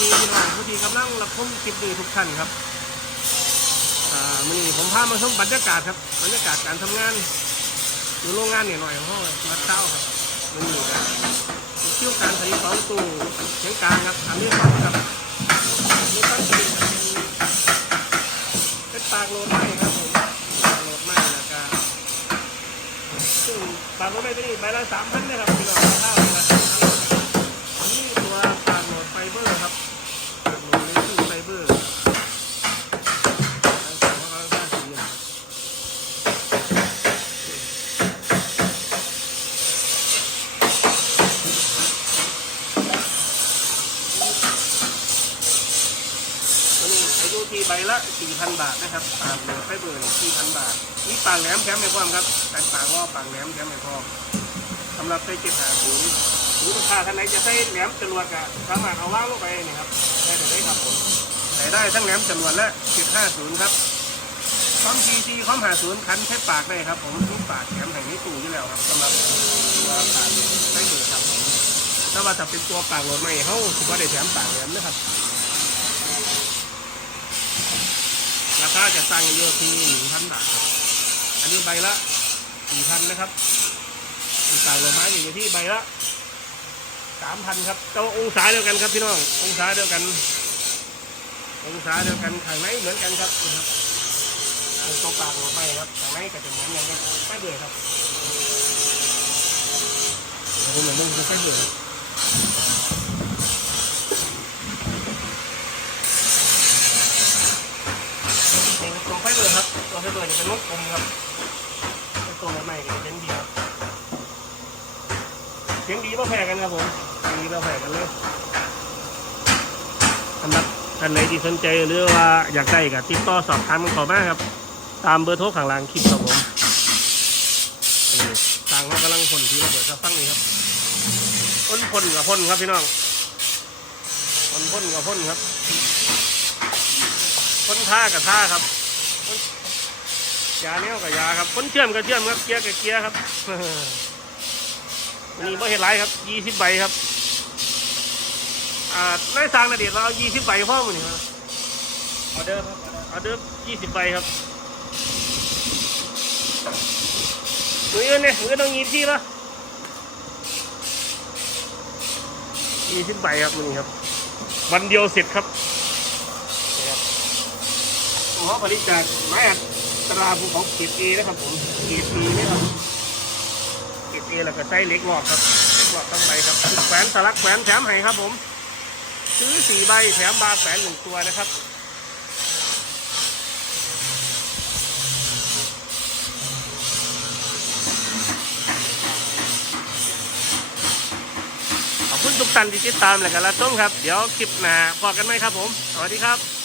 ที่กำลังรับชมคลิปนี้ทุกท่านครับอ่ามื่อนี้ผมพามาชมบรรยากาศครับบรรยากาศการทำงานอยู่โรงงานเนี่ยหน่อยของห้องรัดเช้าครับมื่อนี้ครับเที่ยวการผลิตของตู้เชียงกลางครับอันนี้ครับครับนนี้ตั้งเป็นเป็นปากโลดไม้ครับผมปากโลดไม้แล้วก็ซึ่งปากโลดไม้ตัวนี้ใบละสามพันนะครับพี่น้องข้าวละสามพันอันนี้ตัวปากโหลดไฟเบอร์ครับปากโหลดเลซิ่งไฟเบอร์ทั้งสองเขาก็ได้สีนะครับ ตัวนี้ อายุที่ใบละ 4,000 บาทนะครับปากเหลือไฟเบอร์4,000 บาทมีปากแหลมแถมในความครับแต่ปากว่าปากแหลมแถมในความสำหรับใช้เจ็ดหาศูนย์ลูกค้าท่านไหนจะใช้แหลมจรวดก็สามารถเอาว่างลงไปนี่ครับได้แต่ได้ครับผมใส่ได้ทั้งแหลมจรวดและ750ครับคอมซีซีคอม50คันใช้ปากได้ครับ ผมมีปากแถมแห่งนี้ตู้อยู่แล้วครับสำหรับตัวปากไฟเบอร์ครับถ้าว่าจะเป็นตัวปากโหลดใหม่เขาถือว่าได้แถมปากแหลมนะครับ ราคาจะตั้งอยู่ที่หนึ่งพันบาทอันนี้ใบละสี่พันนะครับต่างๆลงมาอยู่ที่ใบละสามพันครับเจ้าองศาเดียวกันครับพี่น้อง องศาเดียวกัน องศาเดียวกันข้างในเหมือนกันครับนะครับตัวปากลงไปครับข้างในก็จะเหมือนกันครับไม่เบื่อครับเดี๋ยวผมเหมือนมึงไม่เบื่อ นี่เป็นตัว ไฟเบอร์ครับ ตัวไฟเบอร์จะเป็นวงกลมครับเป็นตัวใหม่ๆก็จะเป็นดีครับเสียงดีไม่แพ้กันครับผมเสียงดีไม่แพ้กันเลยสำหรับท่านไหนที่สนใจหรือว่าอยากได้กับติดต่อสอบถามกันข้ามาครับ ตามเบอร์โทรข้างล่างคลิปครับผมนี่างเรากำลังพ่นที่ระเบิดจะฟังนี่ครับพ่นพ่นกับพ่นครับพี่น้องพ่นพ่นกับพ่นครับคนท่ากับท่าครับ ยาเนี้ยกับยาครับคนเชื่อมกับเชื่อมครับเกียร์กับเกียร์ครับวันนี้ไม่เห็นไรครับยี่สิบใบครับ อ่าในสร้างนาเดียเราเอายี่สิบใบพ่อมันนี่ครับออเดอร์ครับเอาเดิมยี่สิบใบครับมืออื่นเนี่ยมือต้องยี่ที่ละยี่สิบใบครับมันนี่ครับ วันเดียวเสร็จครับหมอผลิตจากไม้อัด ตราภูเขาเกรดเอนะครับผมเกรดเอนี่ครับเกรดเอแล้วก็ใส่เล็กงอกครับเหล็กงอกทั้งใบครับแขวนสลักแขวนแถมให้ครับผม ซื้อสี่ใบแถมบาร์แขวนหนึ่งตัวนะครับขอบคุณทุกท่านที่ติดตามและกันรับชมครับ เดี๋ยวคลิปหน้าพอกันไหมครับผม สวัสดีครับ